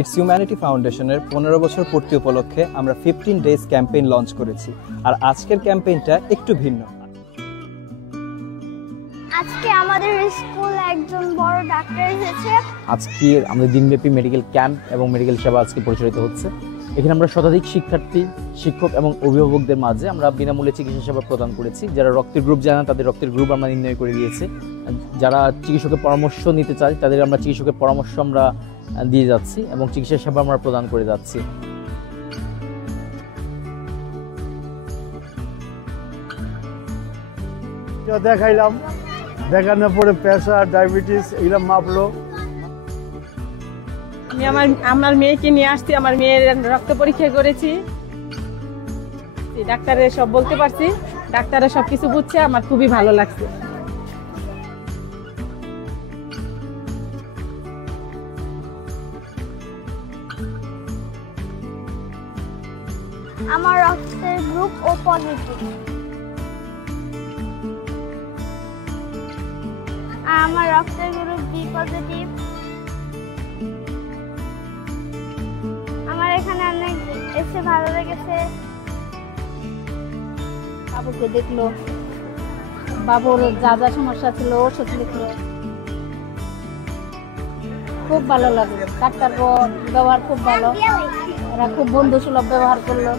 It's humanity ফাউন্ডেশনের 15 বছর পূর্তি উপলক্ষে আমরা 15 ডেজ ক্যাম্পেইন লঞ্চ করেছি। আর আজকের ক্যাম্পেইনটা একটু ভিন্ন। আজকে আমাদের স্কুলে একজন বড় ডাক্তার এসেছে। আজকে আমাদের দিনব্যাপী মেডিকেল ক্যাম্প এবং মেডিকেল সেবা আজকে পরিচালিত হচ্ছে। এখানে আমরা শতাধিক শিক্ষার্থী, শিক্ষক এবং অভিভাবকদের মাঝে আমরা বিনামূল্যে চিকিৎসা সেবা প্রদান করেছি। যারা রক্তের গ্রুপ জানে না তাদের রক্তের গ্রুপ আমরা নির্ণয় করে দিয়েছি। যারা চিকিৎসকের পরামর্শ নিতে চায় তাদের আমরা চিকিৎসকের পরামর্শ আমরা দিয়ে যাচ্ছি এবং চিকিৎসা সেবা আমরা প্রদান করে যাচ্ছি। দেখাইলাম, দেখানোর পরে প্রেসার, ডায়াবেটিস এগুলো মাপলো। আমি আমার মেয়েকে নিয়ে আসছি, আমার মেয়ের রক্ত পরীক্ষা করেছি, ডাক্তারের সব বলতে পারছি, ডাক্তারের সবকিছু বুঝছে, আমার খুবই ভালো লাগছে। আমার রক্তের গ্রুপ ও পজিটিভ। আমার রক্তের গ্রুপ বি পজিটিভ। আমার এখানে অনেক এসে ভালো লেগেছে। বাবুকে দেখলো, বাবুর যা যা সমস্যা ছিল ওষুধ লিখলো, খুব ভালো লাগলো। ডাক্তার ব্যবহার খুব ভালো, এরা খুব বন্ধুসুলভ ব্যবহার করলো।